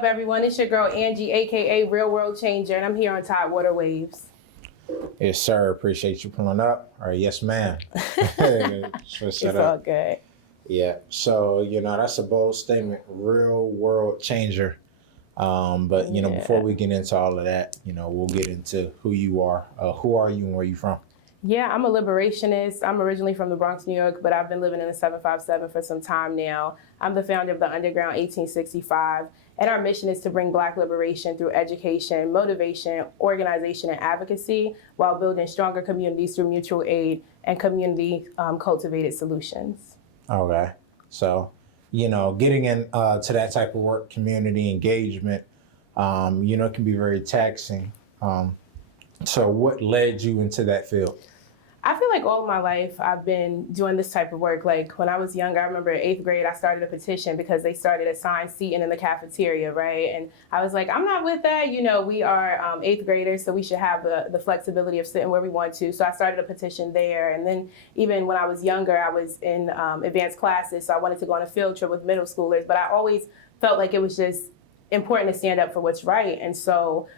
up, everyone? It's your girl, Angie, a.k.a. Real World Changer, and I'm here on Tidewater Waves. Yes, sir. Appreciate you pulling up. Or yes, ma'am. It's all good. Yeah. So, that's a bold statement. Real world changer. But, before we get into all of that, we'll get into who you are. Who are you and where you from? Yeah, I'm a liberationist. I'm originally from the Bronx, New York, but I've been living in the 757 for some time now. I'm the founder of the Underground 1865, and our mission is to bring Black liberation through education, motivation, organization, and advocacy while building stronger communities through mutual aid and community cultivated solutions. Okay. So, getting in to that type of work, community engagement, can be very taxing. So what led you into that field? I feel like all of my life I've been doing this type of work. Like when I was younger, I remember in 8th grade, I started a petition because they started assigned seating in the cafeteria, right? And I was like, I'm not with that. We are 8th graders, so we should have the flexibility of sitting where we want to. So I started a petition there. And then even when I was younger, I was in advanced classes, so I wanted to go on a field trip with middle schoolers. But I always felt like it was just important to stand up for what's right. And so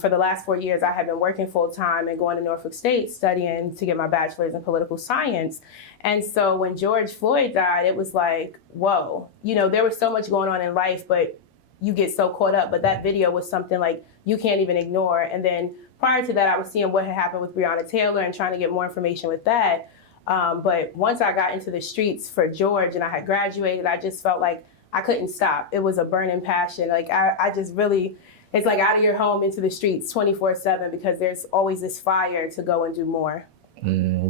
for the last 4 years, I have been working full time and going to Norfolk State studying to get my bachelor's in political science. And so when George Floyd died, it was like, whoa, there was so much going on in life, but you get so caught up. But that video was something like you can't even ignore. And then prior to that, I was seeing what had happened with Breonna Taylor and trying to get more information with that. But once I got into the streets for George and I had graduated, I just felt like I couldn't stop. It was a burning passion. Like I just really... It's like out of your home into the streets 24/7 because there's always this fire to go and do more. You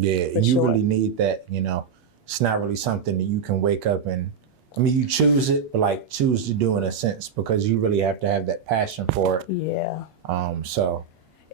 really need that, It's not really something that you can wake up and, you choose it, but choose to do in a sense because you really have to have that passion for it. Yeah.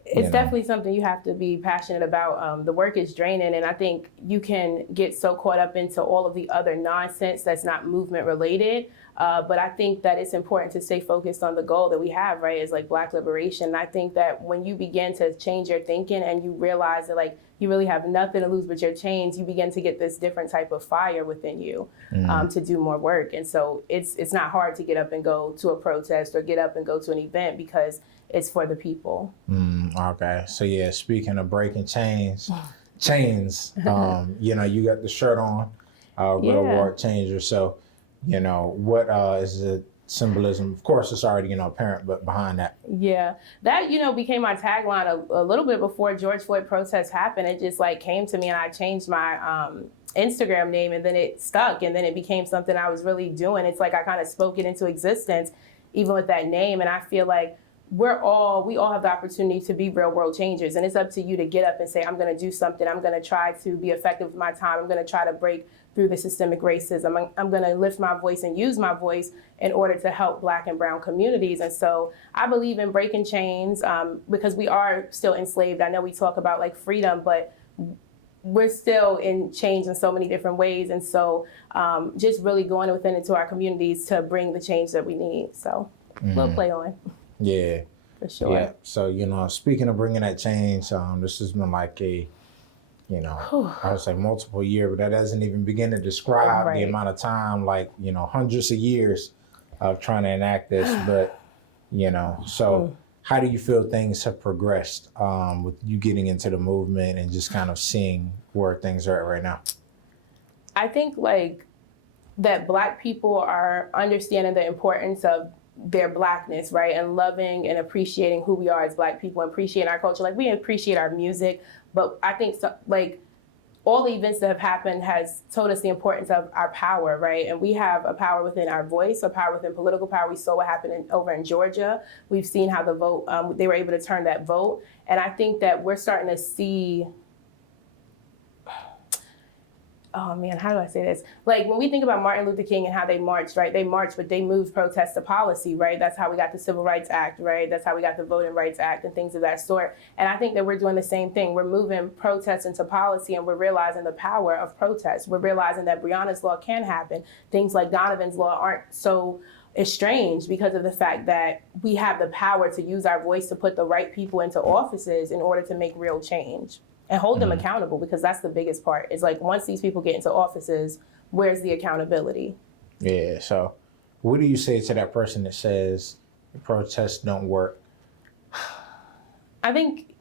It's definitely something you have to be passionate about. The work is draining, and I think you can get so caught up into all of the other nonsense that's not movement related. But I think that it's important to stay focused on the goal that we have, right, is like Black liberation. And I think that when you begin to change your thinking and you realize that you really have nothing to lose but your chains, you begin to get this different type of fire within you to do more work. And so it's not hard to get up and go to a protest or get up and go to an event because it's for the people. Okay. So yeah, speaking of breaking chains, you got the shirt on, Real World Changer. So, what is the symbolism? Of course, it's already, apparent, but behind that. Yeah, that, became my tagline a little bit before George Floyd protests happened. It just came to me and I changed my Instagram name and then it stuck and then it became something I was really doing. It's like I kind of spoke it into existence, even with that name. And I feel like we all have the opportunity to be real world changers. And it's up to you to get up and say, I'm going to do something. I'm going to try to be effective with my time. I'm going to try to break through the systemic racism. I'm going to lift my voice and use my voice in order to help Black and brown communities. And so I believe in breaking chains because we are still enslaved. I know we talk about freedom, but we're still in chains in so many different ways. And so just really going within into our communities to bring the change that we need. So a little play on. Yeah. For sure. Yeah. So, speaking of bringing that change, this has been I would say multiple years, but that doesn't even begin to describe the amount of time, hundreds of years of trying to enact this. But, so how do you feel things have progressed with you getting into the movement and just kind of seeing where things are at right now? I think that Black people are understanding the importance of their Blackness, right? And loving and appreciating who we are as Black people, and appreciating our culture. We appreciate our music, but I think all the events that have happened has told us the importance of our power, right? And we have a power within our voice, a power within political power. We saw what happened over in Georgia. We've seen how the vote, they were able to turn that vote. And I think that we're starting to see, oh man, how do I say this? When we think about Martin Luther King and how they marched, right? They marched, but they moved protest to policy, right? That's how we got the Civil Rights Act, right? That's how we got the Voting Rights Act and things of that sort. And I think that we're doing the same thing. We're moving protests into policy and we're realizing the power of protest. We're realizing that Breonna's law can happen. Things like Donovan's law aren't so estranged because of the fact that we have the power to use our voice to put the right people into offices in order to make real change. And hold them accountable, because that's the biggest part. It's once these people get into offices, where's the accountability? Yeah, so what do you say to that person that says, the protests don't work? I think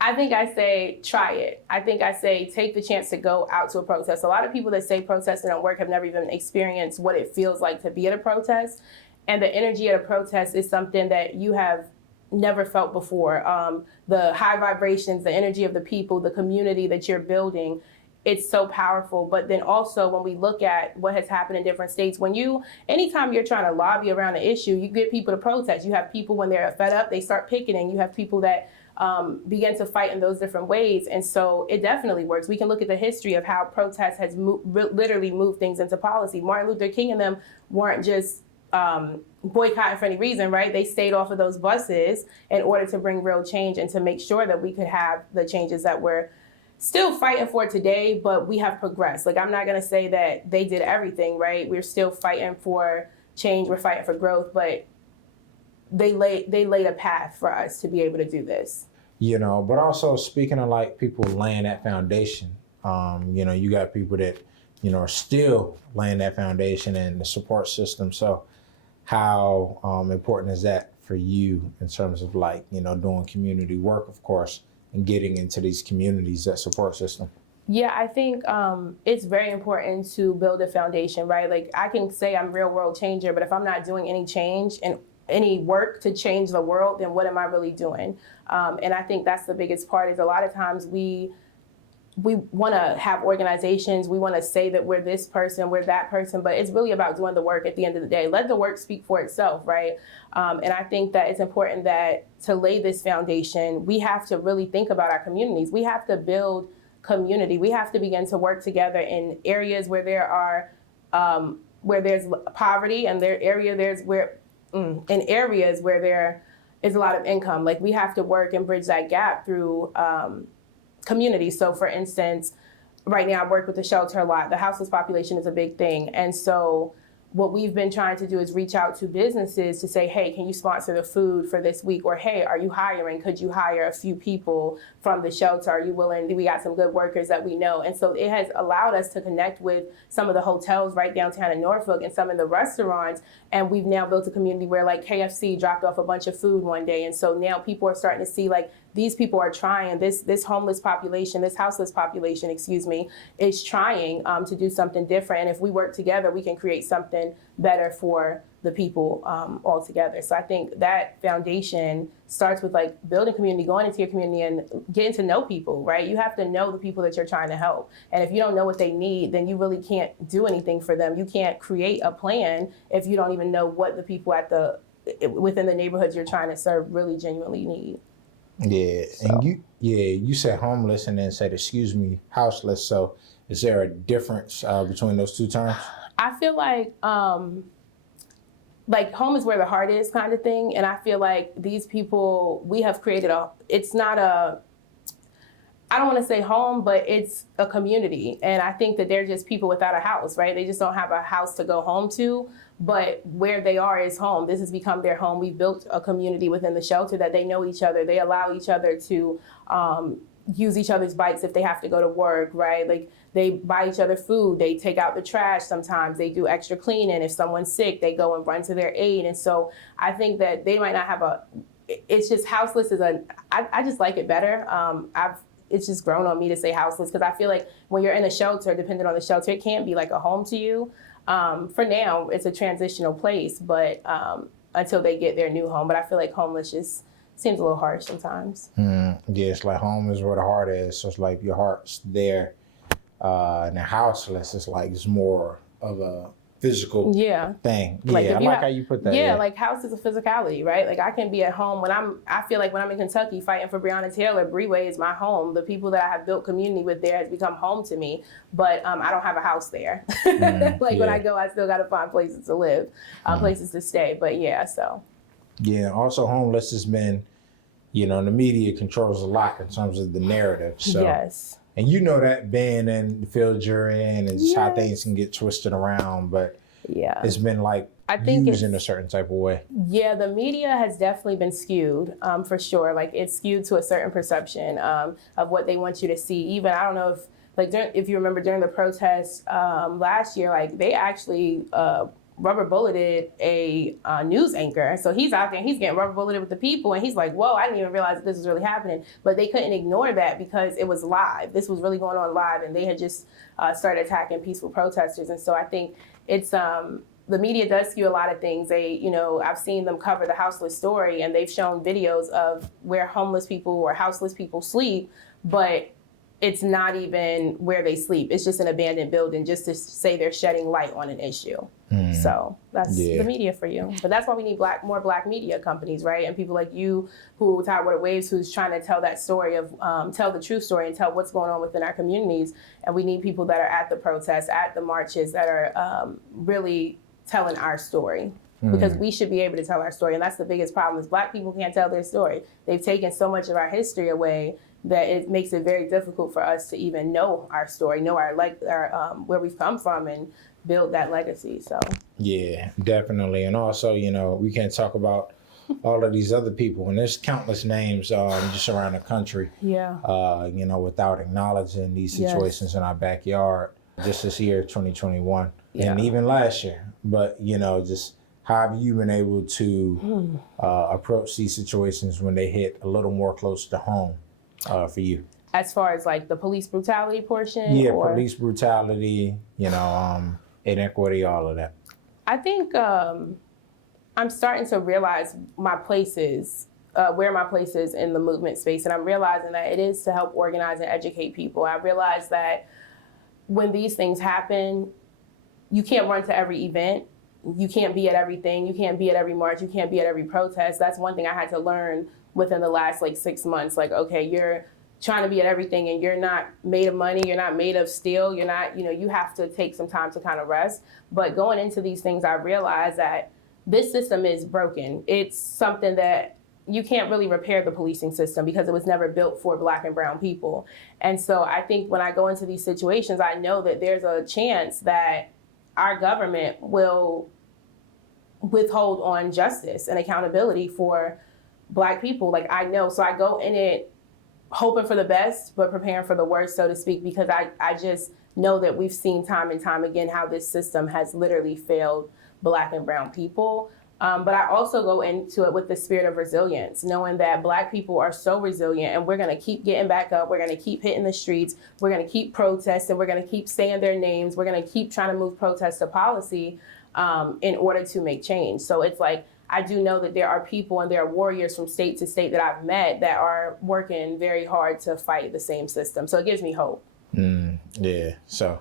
I say try it. I think I say take the chance to go out to a protest. A lot of people that say protesting don't work have never even experienced what it feels like to be at a protest. And the energy at a protest is something that you have never felt before. The high vibrations, the energy of the people, the community that you're building, it's so powerful. But then also when we look at what has happened in different states, anytime you're trying to lobby around an issue, you get people to protest. You have people when they're fed up, they start picketing. You have people that begin to fight in those different ways. And so it definitely works. We can look at the history of how protest has literally moved things into policy. Martin Luther King and them weren't just boycotting for any reason, right? They stayed off of those buses in order to bring real change and to make sure that we could have the changes that we're still fighting for today, but we have progressed. Like, I'm not going to say that they did everything, right? We're still fighting for change. We're fighting for growth, but they laid a path for us to be able to do this. You know, but also speaking of like people laying that foundation, you know, you got people that, you know, are still laying that foundation and the support system. So how important is that for you in terms of like, you know, doing community work, of course, and getting into these communities, that support system? Yeah, I think it's very important to build a foundation, right? Like, I can say I'm real world changer, but if I'm not doing any change and any work to change the world, then what am I really doing? And I think that's the biggest part, is a lot of times we want to have organizations, we want to say that we're this person, we're that person, but it's really about doing the work at the end of the day. Let the work speak for itself, right? And I think that it's important that to lay this foundation, we have to really think about our communities. We have to build community. We have to begin to work together in areas where there are, where there's poverty, and in areas where there is a lot of income. Like, we have to work and bridge that gap through community. So for instance, right now I work with the shelter a lot. The houseless population is a big thing. And so what we've been trying to do is reach out to businesses to say, hey, can you sponsor the food for this week? Or, hey, are you hiring? Could you hire a few people from the shelter? Are you willing? We got some good workers that we know. And so it has allowed us to connect with some of the hotels right downtown in Norfolk and some of the restaurants. And we've now built a community where, like, KFC dropped off a bunch of food one day. And so now people are starting to see, like, these people are trying, this homeless population, this houseless population, is trying to do something different. And if we work together, we can create something better for the people all together. So I think that foundation starts with, like, building community, going into your community and getting to know people, right? You have to know the people that you're trying to help. And if you don't know what they need, then you really can't do anything for them. You can't create a plan if you don't even know what the people within the neighborhoods you're trying to serve really genuinely need. Yeah, so. And you said homeless and then said, houseless. So is there a difference between those two terms? I feel like home is where the heart is, kind of thing. And I feel like these people, we have created I don't want to say home, but it's a community. And I think that they're just people without a house, right? They just don't have a house to go home to, but where they are is home. This has become their home. We've built a community within the shelter that they know each other. They allow each other to use each other's bikes if they have to go to work, right? Like, they buy each other food. They take out the trash sometimes. They do extra cleaning. If someone's sick, they go and run to their aid. And so I think that they might not have it's just houseless I just like it better. It's just grown on me to say houseless, because I feel like when you're in a shelter, depending on the shelter, it can't be like a home to you. For now, it's a transitional place, but until they get their new home. But I feel like homeless just seems a little harsh sometimes. Yeah, it's like home is where the heart is. So it's like your heart's there. And the houseless is like, it's more of a physical thing. Like, I like how you put that. Yeah, like, house is a physicality, right? Like, I can be at home I feel like when I'm in Kentucky fighting for Breonna Taylor, Breeway is my home. The people that I have built community with there has become home to me, but I don't have a house there. When I go, I still got to find places to live, places to stay. But so. Yeah, also homeless has been, the media controls a lot in terms of the narrative. So. Yes. And you know that being in the field you're in and just how things can get twisted around, but it's been like used in a certain type of way. Yeah, the media has definitely been skewed, for sure. Like, it's skewed to a certain perception of what they want you to see. Even, I don't know if you remember during the protests last year, like, they actually rubber bulleted a news anchor. So he's out there and he's getting rubber bulleted with the people. And he's like, whoa, I didn't even realize that this was really happening. But they couldn't ignore that because it was live. This was really going on live. And they had just started attacking peaceful protesters. And so I think it's, the media does skew a lot of things. They, I've seen them cover the houseless story, and they've shown videos of where homeless people or houseless people sleep, but it's not even where they sleep. It's just an abandoned building just to say they're shedding light on an issue. So that's the media for you. But that's why we need more black media companies, right? And people like you who Tide Water Waves, who's trying to tell that story of, tell the true story and tell what's going on within our communities. And we need people that are at the protests, at the marches, that are really telling our story. Because we should be able to tell our story. And that's the biggest problem is Black people can't tell their story. They've taken so much of our history away that it makes it very difficult for us to even know our story, know our where we've come from, and build that legacy. So yeah, definitely. And also, we can't talk about all of these other people, and there's countless names just around the country. Yeah. Without acknowledging these situations in our backyard, just this year, 2021, and even last year. But just how have you been able to approach these situations when they hit a little more close to home for you? As far as like the police brutality portion? Yeah, police brutality, inequity, all of that. I think I'm starting to realize my places, where my place is in the movement space. And I'm realizing that it is to help organize and educate people. I realize that when these things happen, you can't run to every event. You can't be at everything. You can't be at every march. You can't be at every protest. That's one thing I had to learn within the last 6 months. Okay, you're trying to be at everything and you're not made of money. You're not made of steel. You're not, you have to take some time to kind of rest. But going into these things, I realized that this system is broken. It's something that you can't really repair the policing system because it was never built for Black and brown people. And so I think when I go into these situations, I know that there's a chance that our government will withhold on justice and accountability for Black people. I know, so I go in it hoping for the best, but preparing for the worst, so to speak, because I just know that we've seen time and time again how this system has literally failed Black and brown people. But I also go into it with the spirit of resilience, knowing that Black people are so resilient and we're going to keep getting back up. We're going to keep hitting the streets. We're going to keep protesting. We're going to keep saying their names. We're going to keep trying to move protests to policy in order to make change. So it's I do know that there are people and there are warriors from state to state that I've met that are working very hard to fight the same system. So it gives me hope. Yeah. So,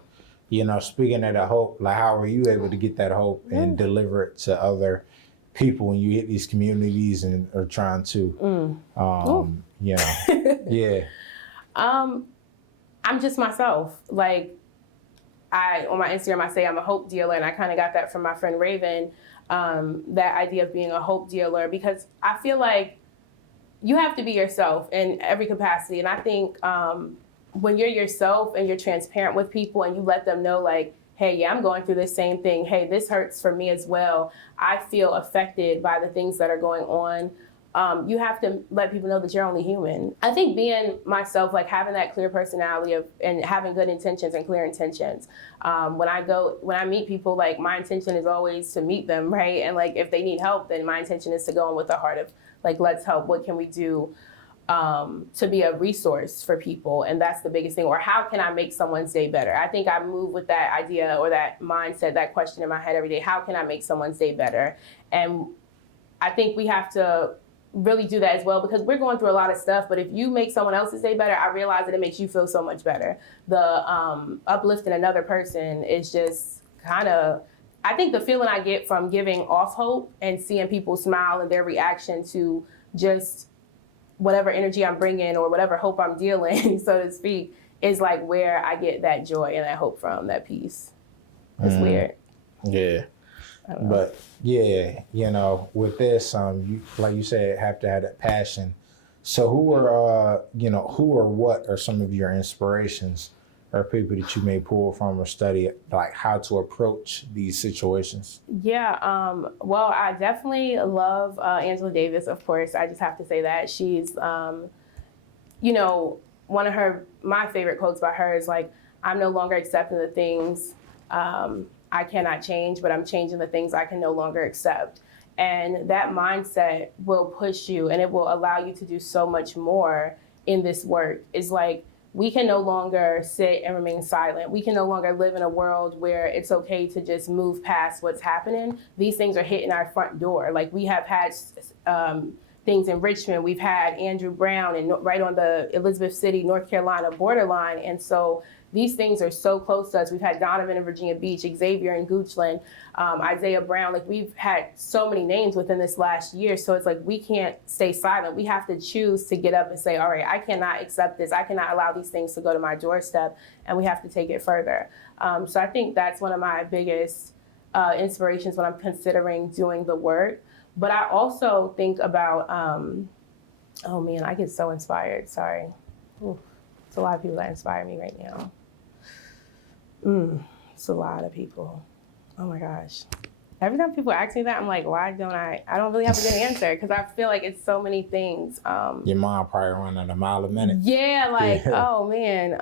speaking of that hope, how are you able to get that hope and deliver it to other people when you hit these communities and are trying to, yeah. I'm just myself. On my Instagram, I say I'm a hope dealer, and I kind of got that from my friend Raven, that idea of being a hope dealer, because I feel like you have to be yourself in every capacity. And I think when you're yourself and you're transparent with people and you let them know, hey, yeah, I'm going through this same thing. Hey, this hurts for me as well. I feel affected by the things that are going on. You have to let people know that you're only human. I think being myself, having that clear personality and having good intentions and clear intentions. When I meet people, my intention is always to meet them, right? And if they need help, then my intention is to go in with the heart of let's help. What can we do to be a resource for people? And that's the biggest thing. Or how can I make someone's day better? I think I move with that idea or that mindset, that question in my head every day. How can I make someone's day better? And I think we have to really do that as well, because we're going through a lot of stuff. But if you make someone else's day better, I realize that it makes you feel so much better. The uplifting another person is just I think the feeling I get from giving off hope and seeing people smile and their reaction to just whatever energy I'm bringing or whatever hope I'm dealing, so to speak, is where I get that joy and that hope from, that peace. It's weird. Yeah. But yeah, with this, you, like you said, have to have that passion. So who or what are some of your inspirations or people that you may pull from or study, how to approach these situations? Yeah, well, I definitely love Angela Davis, of course. I just have to say that. She's, one of my favorite quotes by her is I'm no longer accepting the things I cannot change, but I'm changing the things I can no longer accept. And that mindset will push you and it will allow you to do so much more in this work. It's like, we can no longer sit and remain silent. We can no longer live in a world where it's okay to just move past what's happening. These things are hitting our front door. Like, we have had things in Richmond. We've had Andrew Brown and right on the Elizabeth City, North Carolina borderline. And so these things are so close to us. We've had Donovan in Virginia Beach, Xavier in Goochland, Isaiah Brown. Like, we've had so many names within this last year. So it's like, we can't stay silent. We have to choose to get up and say, all right, I cannot accept this. I cannot allow these things to go to my doorstep, and we have to take it further. So I think that's one of my biggest inspirations when I'm considering doing the work. But I also think about, oh man, I get so inspired, sorry. Ooh, it's a lot of people that inspire me right now. It's a lot of people. Oh my gosh. Every time people ask me that, I'm like, why don't I don't really have a good answer, because I feel like it's so many things. Your mind probably running a mile a minute. Yeah, like, yeah. Oh man.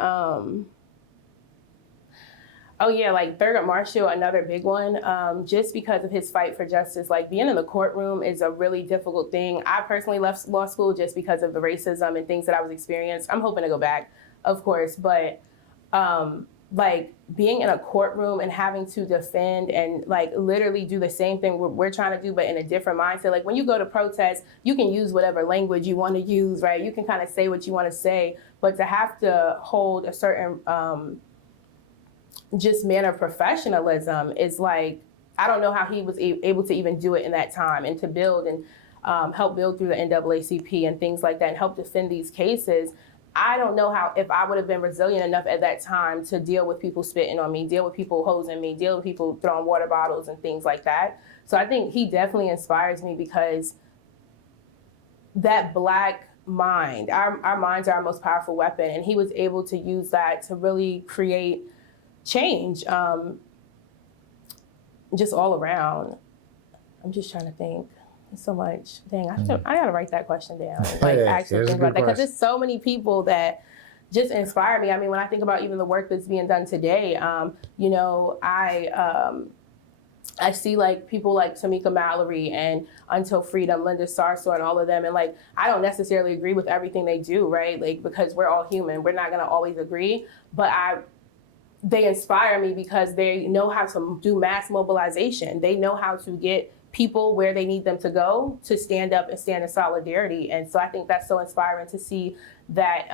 Oh yeah, like Thurgood Marshall, another big one, just because of his fight for justice. Like, being in the courtroom is a really difficult thing. I personally left law school just because of the racism and things that I was experiencing. I'm hoping to go back, of course, but like, being in a courtroom and having to defend and like literally do the same thing we're trying to do, but in a different mindset. Like, when you go to protest, you can use whatever language you want to use, right? You can kind of say what you want to say, but to have to hold a certain just manner of professionalism is like, I don't know how he was able to even do it in that time, and to build and help build through the NAACP and things like that and help defend these cases. I don't know how, if I would have been resilient enough at that time to deal with people spitting on me, deal with people hosing me, deal with people throwing water bottles and things like that. So I think he definitely inspires me, because that Black mind, our minds are our most powerful weapon, and he was able to use that to really create change, just all around. I'm just trying to think. So much. Dang, I gotta write that question down. Like, actually think about that, because there's so many people that just inspire me. I mean, when I think about even the work that's being done today, you know, I see like people like Tamika Mallory and Until Freedom, Linda Sarsour, and all of them. And like, I don't necessarily agree with everything they do, right? Like, because we're all human, we're not gonna always agree. But they inspire me because they know how to do mass mobilization. They know how to get people where they need them to go to stand up and stand in solidarity. And so I think that's so inspiring to see that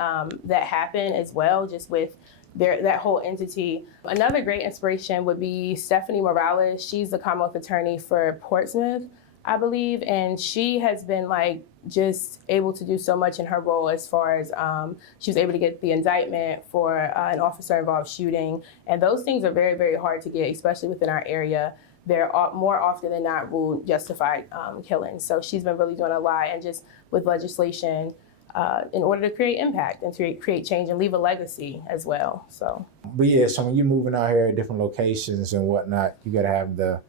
that happen as well, just with that whole entity. Another great inspiration would be Stephanie Morales. She's the Commonwealth Attorney for Portsmouth, I believe, and she has been like just able to do so much in her role, as far as she was able to get the indictment for an officer-involved shooting. And those things are very, very hard to get, especially within our area. They're more often than not ruled justified killings. So she's been really doing a lot, and just with legislation in order to create impact and to create change and leave a legacy as well. So. But yeah, so when you're moving out here at different locations and whatnot, you got to have the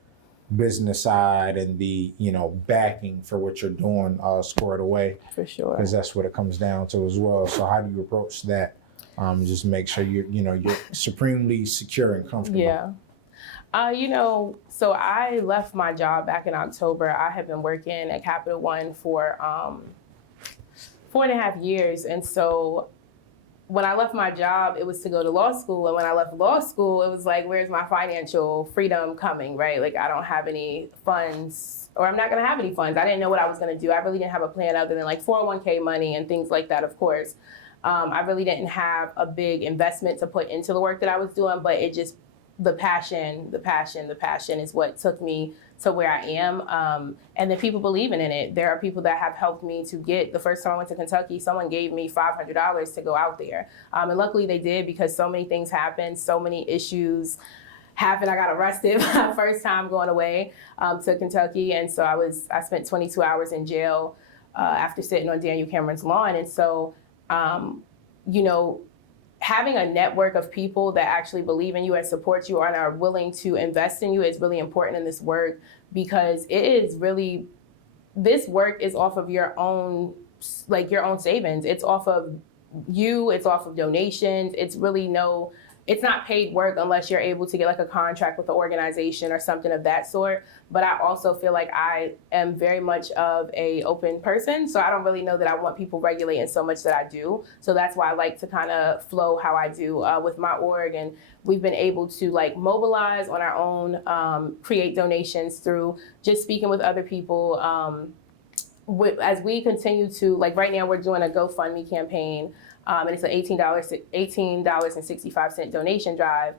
business side and the, you know, backing for what you're doing squared away. For sure. Because that's what it comes down to as well. So how do you approach that? Just make sure you're supremely secure and comfortable. Yeah. You know, so I left my job back in October. I have been working at Capital One for 4.5 years. And so when I left my job, it was to go to law school. And when I left law school, it was like, where's my financial freedom coming, right? Like, I don't have any funds, or I'm not going to have any funds. I didn't know what I was going to do. I really didn't have a plan other than like 401k money and things like that, of course. I really didn't have a big investment to put into the work that I was doing, but it just, the passion is what took me to where I am. And then people believing in it. There are people that have helped me to get, the first time I went to Kentucky, someone gave me $500 to go out there. And luckily they did, because so many things happened, so many issues happened. I got arrested my first time going away to Kentucky. And so I spent 22 hours in jail after sitting on Daniel Cameron's lawn. And so, you know, having a network of people that actually believe in you and support you and are willing to invest in you is really important in this work, because it is really, this work is off of your own savings. It's off of you, it's off of donations. It's really it's not paid work unless you're able to get like a contract with the organization or something of that sort. But I also feel like I am very much of a open person. So I don't really know that I want people regulating so much that I do. So that's why I like to kind of flow how I do with my org. And we've been able to like mobilize on our own, create donations through just speaking with other people. As we continue to, like right now we're doing a GoFundMe campaign. And it's an $18.65 donation drive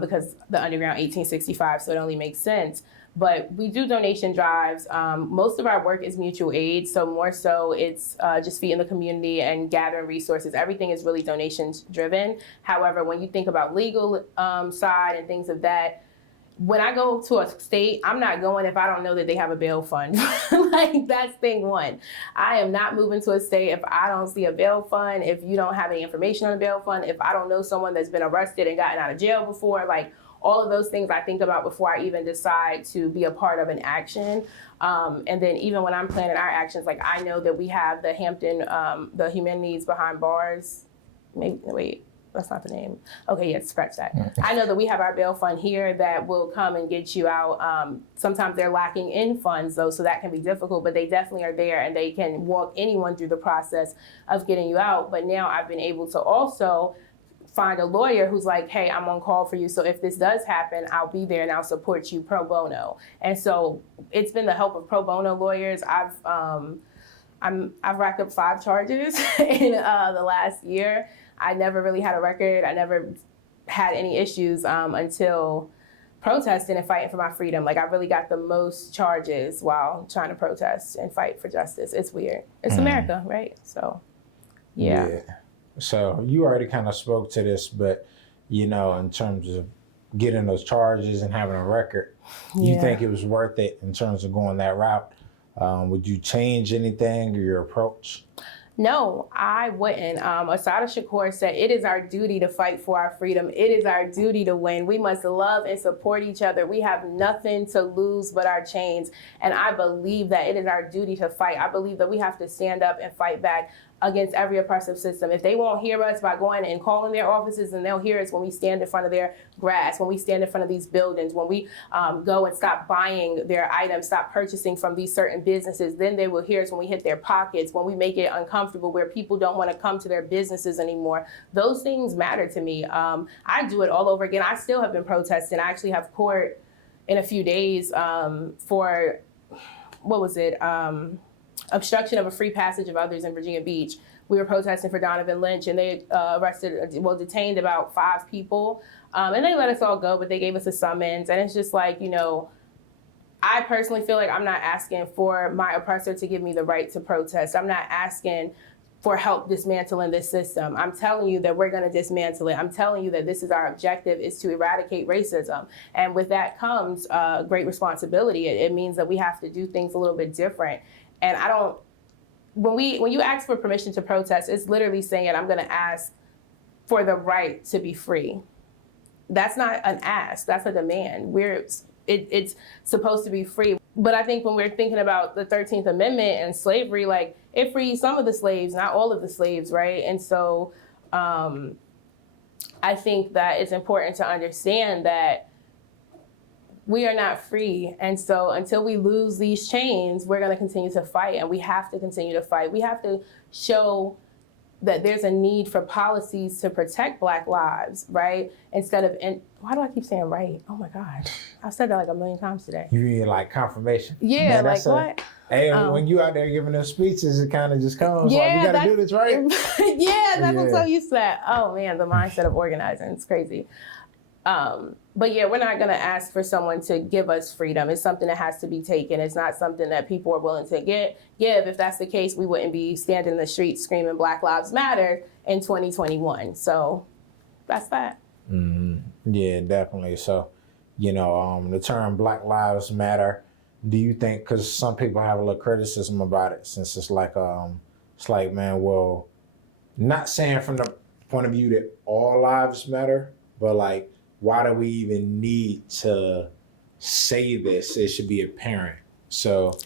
because the underground 1865, so it only makes sense. But we do donation drives. Most of our work is mutual aid, so more so it's just feeding the community and gathering resources. Everything is really donations driven. However, when you think about legal side and things of that, when I go to a state, I'm not going if I don't know that they have a bail fund. Like, that's thing one. I am not moving to a state if I don't see a bail fund, if you don't have any information on a bail fund, if I don't know someone that's been arrested and gotten out of jail before. Like, all of those things I think about before I even decide to be a part of an action. And then even when I'm planning our actions, like I know that we have the Hampton, the Human Needs Behind Bars, wait. That's not the name. Okay, yes, scratch that. I know that we have our bail fund here that will come and get you out. Sometimes they're lacking in funds, though, so that can be difficult, but they definitely are there and they can walk anyone through the process of getting you out. But now I've been able to also find a lawyer who's like, hey, I'm on call for you. So if this does happen, I'll be there and I'll support you pro bono. And so it's been the help of pro bono lawyers. I've racked up 5 charges in the last year. I never really had a record. I never had any issues until protesting and fighting for my freedom. Like I really got the most charges while trying to protest and fight for justice. It's weird. It's America, right? So, yeah. So you already kind of spoke to this, but you know, in terms of getting those charges and having a record, you think it was worth it in terms of going that route? Would you change anything or your approach? No, I wouldn't. Assata Shakur said, it is our duty to fight for our freedom. It is our duty to win. We must love and support each other. We have nothing to lose but our chains. And I believe that it is our duty to fight. I believe that we have to stand up and fight back against every oppressive system. If they won't hear us by going and calling their offices, and they'll hear us when we stand in front of their grass, when we stand in front of these buildings, when we go and stop buying their items, stop purchasing from these certain businesses, then they will hear us when we hit their pockets, when we make it uncomfortable, where people don't want to come to their businesses anymore. Those things matter to me. I do it all over again. I still have been protesting. I actually have court in a few days for, what was it? Obstruction of a free passage of others in Virginia Beach. We were protesting for Donovan Lynch, and they detained about 5 people. And they let us all go, but they gave us a summons. And it's just like, you know, I personally feel like I'm not asking for my oppressor to give me the right to protest. I'm not asking for help dismantling this system. I'm telling you that we're going to dismantle it. I'm telling you that this is our objective, is to eradicate racism. And with that comes great responsibility. It means that we have to do things a little bit different. And I don't, when you ask for permission to protest, it's literally saying I'm going to ask for the right to be free. That's not an ask, that's a demand. It's supposed to be free. But I think when we're thinking about the 13th Amendment and slavery, like it frees some of the slaves, not all of the slaves, right? And so I think that it's important to understand that we are not free. And so until we lose these chains, we're going to continue to fight, and we have to continue to fight. We have to show that there's a need for policies to protect Black lives, right? Instead of, and why do I keep saying right? Oh my God. I've said that like a million times today. You need like confirmation. Yeah, like what? Hey, when you out there giving those speeches, it kind of just comes like, we got to do this right. That's what's so used to that. Oh man, the mindset of organizing, it's crazy. But yeah, we're not going to ask for someone to give us freedom. It's something that has to be taken. It's not something that people are willing to give. If that's the case, we wouldn't be standing in the streets screaming Black Lives Matter in 2021. So that's that. Mm-hmm. Yeah, definitely. So, you know, the term Black Lives Matter, do you think, because some people have a little criticism about it, since it's like, man, well, not saying from the point of view that all lives matter, but like, why do we even need to say this? It should be apparent. So,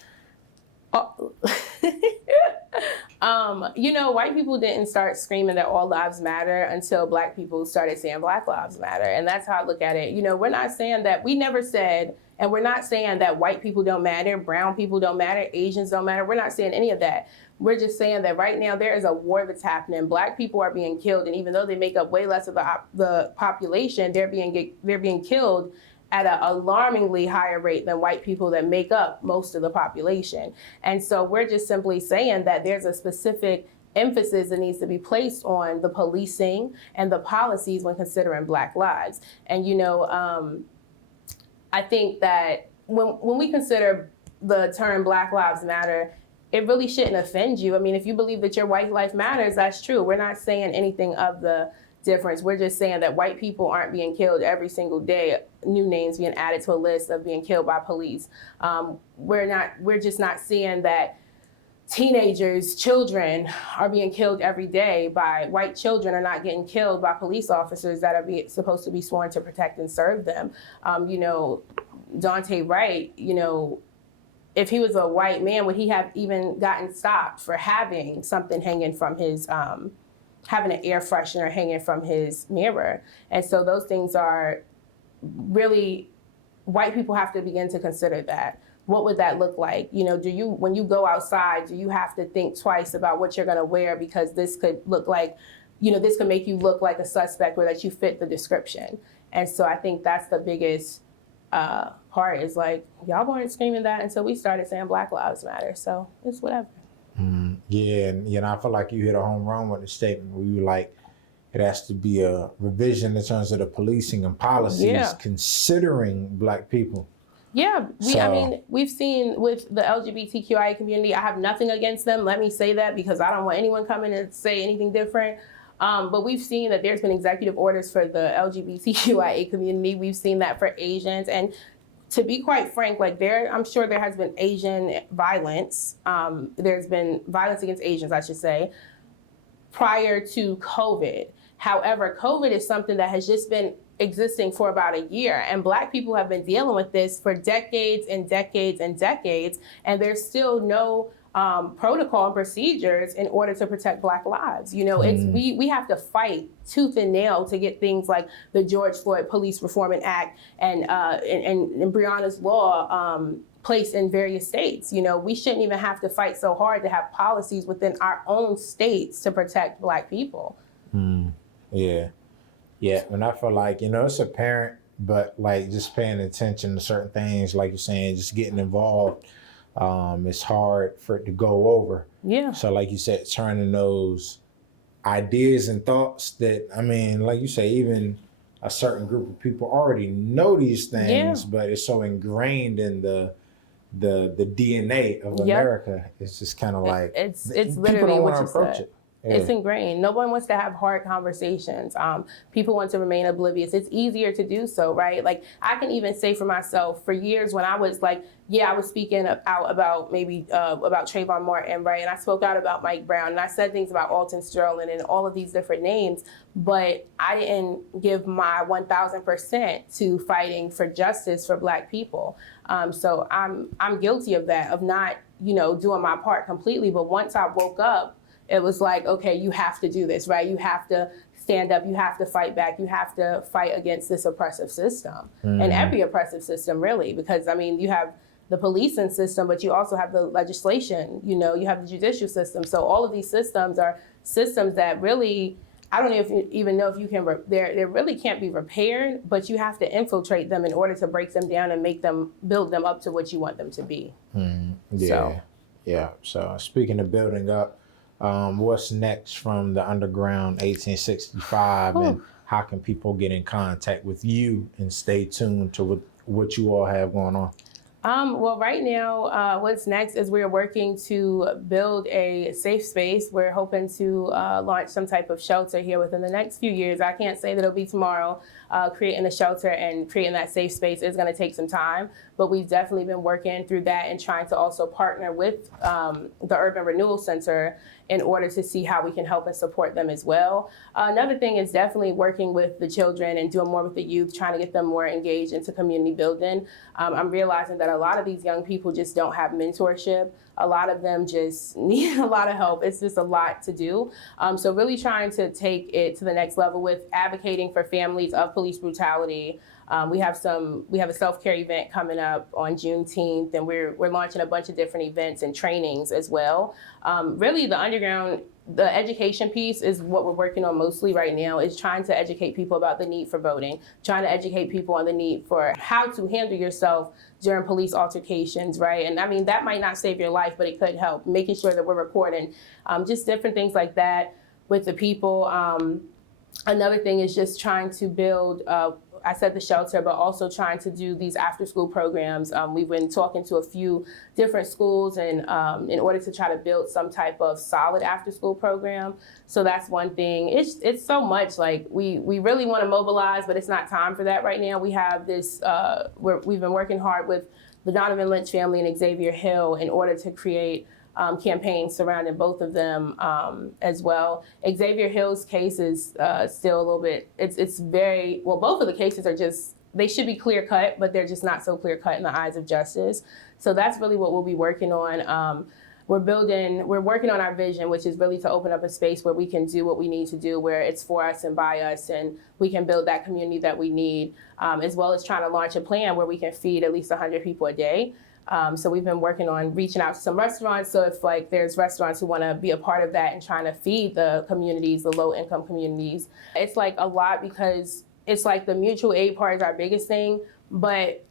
White people didn't start screaming that all lives matter until Black people started saying Black lives matter. And that's how I look at it. We're not saying that, we never said, and we're not saying that white people don't matter, brown people don't matter, Asians don't matter. We're not saying any of that. We're just saying that right now there is a war that's happening. Black people are being killed. And even though they make up way less of the population, they're being killed at an alarmingly higher rate than white people that make up most of the population. And so we're just simply saying that there's a specific emphasis that needs to be placed on the policing and the policies when considering Black lives. And, I think that when we consider the term Black Lives Matter, it really shouldn't offend you. I mean, if you believe that your white life matters, that's true. We're not saying anything of the difference. We're just saying that white people aren't being killed every single day, new names being added to a list of being killed by police. We're just not seeing that teenagers, children are being killed every day by white children are not getting killed by police officers that are supposed to be sworn to protect and serve them. Daunte Wright, if he was a white man, would he have even gotten stopped for having something hanging from his having an air freshener hanging from his mirror? And so those things are really, white people have to begin to consider that. What would that look like? When you go outside, do you have to think twice about what you're gonna wear because this could look like, this could make you look like a suspect or that you fit the description? And so I think that's the biggest part is like, y'all weren't screaming that until we started saying Black Lives Matter. So it's whatever. Yeah, and I feel like you hit a home run with the statement where you were like, it has to be a revision in terms of the policing and policies considering Black people. Yeah, we've seen with the LGBTQIA community, I have nothing against them. Let me say that because I don't want anyone coming to say anything different. But we've seen that there's been executive orders for the LGBTQIA community. We've seen that for Asians. And to be quite frank, I'm sure there has been Asian violence. There's been violence against Asians, I should say, prior to COVID. However, COVID is something that has just been existing for about a year, and Black people have been dealing with this for decades and decades and decades, and there's still no protocol and procedures in order to protect Black lives. We have to fight tooth and nail to get things like the George Floyd Police Reform Act and Breonna's law placed in various states. We shouldn't even have to fight so hard to have policies within our own states to protect Black people. Yeah, and I feel like, it's apparent, but just paying attention to certain things, like you're saying, just getting involved, it's hard for it to go over. Yeah. So like you said, turning those ideas and thoughts that, like you say, even a certain group of people already know these things, but it's so ingrained in the DNA of America. It's just kind of like, it's people literally don't what want you to approach said. it. Yeah. It's ingrained. No one wants to have hard conversations. People want to remain oblivious. It's easier to do so, right? Like I can even say for myself, for years when I was I was speaking out about about Trayvon Martin, right? And I spoke out about Mike Brown, and I said things about Alton Sterling and all of these different names, but I didn't give my 1,000% to fighting for justice for Black people. So I'm guilty of that, of not doing my part completely. But once I woke up, it was like, okay, you have to do this, right? You have to stand up, you have to fight back, you have to fight against this oppressive system. And every oppressive system, really, because you have the policing system, but you also have the legislation, you have the judicial system. So all of these systems are systems that really, I don't even know if you can, they really can't be repaired, but you have to infiltrate them in order to break them down and build them up to what you want them to be. So speaking of building up, what's next from the Underground 1865 and how can people get in contact with you and stay tuned to what you all have going on? Well, right now, what's next is we're working to build a safe space. We're hoping to launch some type of shelter here within the next few years. I can't say that it'll be tomorrow. Creating a shelter and creating that safe space is going to take some time, but we've definitely been working through that and trying to also partner with the Urban Renewal Center in order to see how we can help and support them as well. Another thing is definitely working with the children and doing more with the youth, trying to get them more engaged into community building. I'm realizing that a lot of these young people just don't have mentorship. a lot of them just need a lot of help. It's just a lot to do. So really trying to take it to the next level with advocating for families of police brutality. We have a self-care event coming up on Juneteenth, and we're launching a bunch of different events and trainings as well. Really, the education piece is what we're working on mostly right now, is trying to educate people about the need for voting, trying to educate people on the need for how to handle yourself during police altercations, right? And I mean, that might not save your life, but it could help, making sure that we're recording, just different things like that with the people. Another thing is just trying to build, I said the shelter, but also trying to do these after-school programs. We've been talking to a few different schools and in order to try to build some type of solid after-school program. So that's one thing. It's so much, like we really want to mobilize, but it's not time for that right now. We have this, we've been working hard with the Donovan Lynch family and Xavier Hill in order to create campaigns surrounding both of them as well. Xavier Hill's case is still a little bit, it's very, well, both of the cases are just, they should be clear cut, but they're just not so clear cut in the eyes of justice. So that's really what we'll be working on. We're working on our vision, which is really to open up a space where we can do what we need to do, where it's for us and by us, and we can build that community that we need, as well as trying to launch a plan where we can feed at least 100 people a day. So we've been working on reaching out to some restaurants. So if like there's restaurants who want to be a part of that and trying to feed the communities, the low income communities, it's like a lot, because it's like the mutual aid part is our biggest thing, but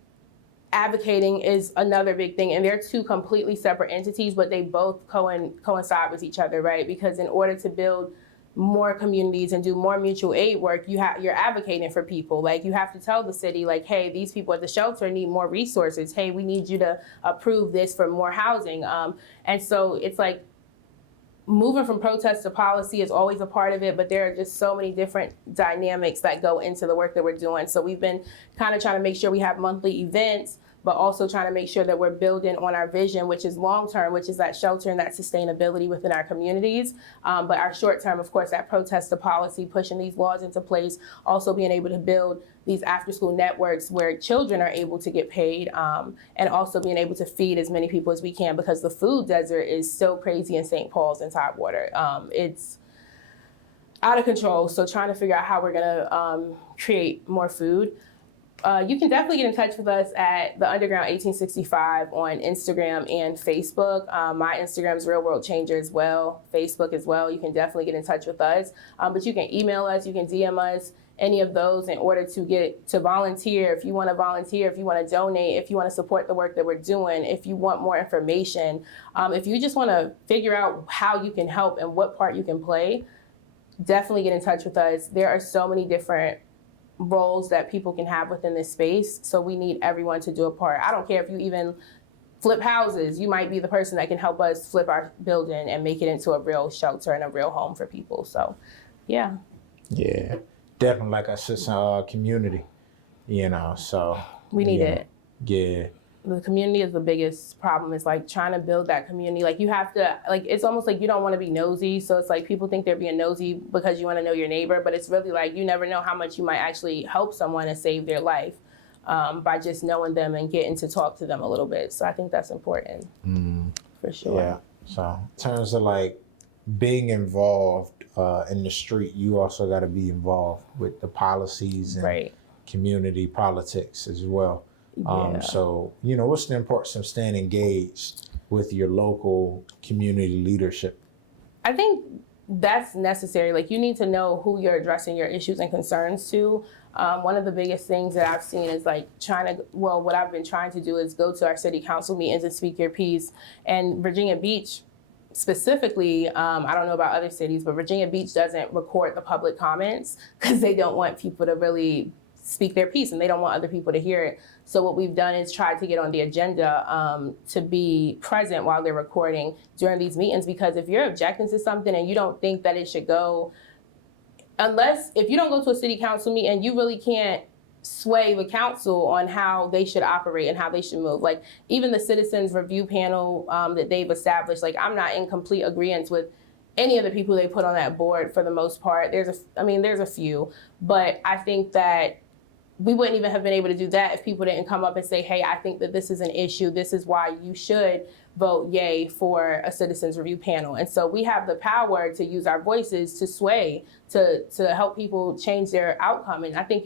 advocating is another big thing. And they're two completely separate entities, but they both coincide with each other, right? Because in order to build more communities and do more mutual aid work, you're advocating for people. Like, you have to tell the city, like, hey, these people at the shelter need more resources. Hey, we need you to approve this for more housing. And so it's like moving from protest to policy is always a part of it, but there are just so many different dynamics that go into the work that we're doing. So we've been kind of trying to make sure we have monthly events, but also trying to make sure that we're building on our vision, which is long-term, which is that shelter and that sustainability within our communities. But our short-term, of course, that protest to policy, pushing these laws into place, also being able to build these after-school networks where children are able to get paid, and also being able to feed as many people as we can, because the food desert is so crazy in St. Paul's and Tidewater. It's out of control. So trying to figure out how we're gonna create more food. You can definitely get in touch with us at the Underground 1865 on Instagram and Facebook. My Instagram is Real World Changer as well, Facebook as well. You can definitely get in touch with us. But you can email us, you can DM us, any of those, in order to get to volunteer. If you want to volunteer, if you want to donate, if you want to support the work that we're doing, if you want more information, if you just want to figure out how you can help and what part you can play, definitely get in touch with us. There are so many different roles that people can have within this space. So we need everyone to do a part. I don't care if you even flip houses. You might be the person that can help us flip our building and make it into a real shelter and a real home for people. So, yeah. Yeah, definitely, like I said, community, so. We need it. Yeah. The community is the biggest problem. It's like trying to build that community. Like, you have to, like, it's almost like you don't want to be nosy. So it's like people think they're being nosy because you want to know your neighbor, but it's really like you never know how much you might actually help someone and save their life by just knowing them and getting to talk to them a little bit. So I think that's important for sure. Yeah. So in terms of like being involved in the street, you also got to be involved with the policies and community politics as well. So, what's the importance of staying engaged with your local community leadership? I think that's necessary. Like, you need to know who you're addressing your issues and concerns to. One of the biggest things that I've seen is like what I've been trying to do is go to our city council meetings and speak your piece. And Virginia Beach specifically, I don't know about other cities, but Virginia Beach doesn't record the public comments because they don't want people to really speak their piece and they don't want other people to hear it. So what we've done is try to get on the agenda to be present while they're recording during these meetings, because if you're objecting to something and you don't think that it should go, if you don't go to a city council meeting, you really can't sway the council on how they should operate and how they should move. Like, even the citizens review panel that they've established, like, I'm not in complete agreement with any of the people they put on that board for the most part. There's a few, but I think that we wouldn't even have been able to do that if people didn't come up and say, hey, I think that this is an issue. This is why you should vote yay for a citizens review panel. And so we have the power to use our voices to sway, to help people change their outcome. And I think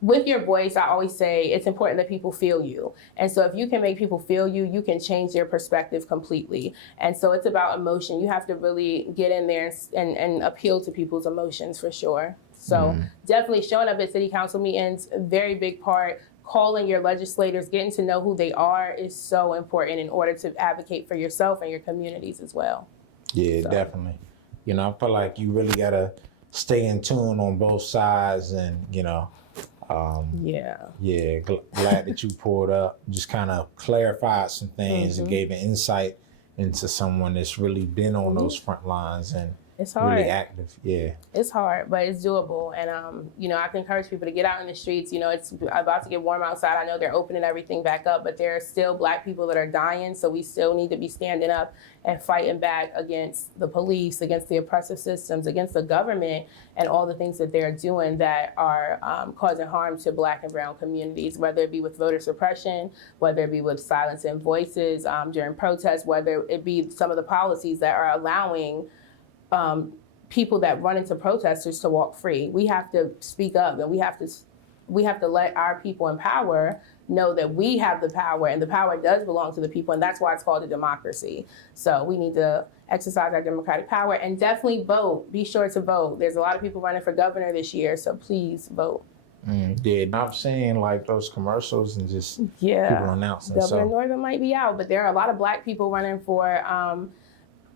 with your voice, I always say it's important that people feel you. And so if you can make people feel you, you can change their perspective completely. And so it's about emotion. You have to really get in there and appeal to people's emotions for sure. So definitely showing up at city council meetings, a very big part. Calling your legislators, getting to know who they are is so important in order to advocate for yourself and your communities as well. Yeah, so. Definitely. You know, I feel like you really got to stay in tune on both sides and, you know, glad that you pulled up, just kind of clarified some things and gave an insight into someone that's really been on those front lines and it's hard. Really active. Yeah. It's hard, but it's doable. And, you know, I can encourage people to get out in the streets. You know, it's about to get warm outside. I know they're opening everything back up, but there are still Black people that are dying. So we still need to be standing up and fighting back against the police, against the oppressive systems, against the government, and all the things that they're doing that are causing harm to Black and brown communities, whether it be with voter suppression, whether it be with silencing voices during protests, whether it be some of the policies that are allowing people that run into protesters to walk free. We have to speak up, and we have to let our people in power know that we have the power, and the power does belong to the people, and that's why it's called a democracy. So we need to exercise our democratic power and definitely vote. Be sure to vote. There's a lot of people running for governor this year, so please vote. Yeah, I'm seeing like those commercials and just people announcing. Governor Northam might be out, but there are a lot of Black people running for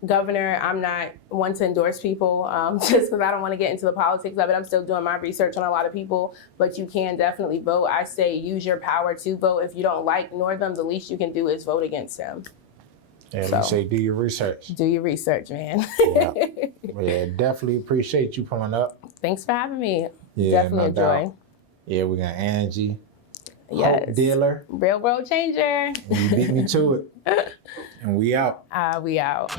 governor. I'm not one to endorse people just because I don't want to get into the politics of it. I'm still doing my research on a lot of people, but you can definitely vote. I say use your power to vote. If you don't like Northam, the least you can do is vote against him. Yeah, so, you say do your research. Do your research, man. Yeah, definitely appreciate you pulling up. Thanks for having me. Yeah, definitely enjoy. Yeah, we got Angie. Yes. Hope dealer. Real world changer. You beat me to it. And we out. We out.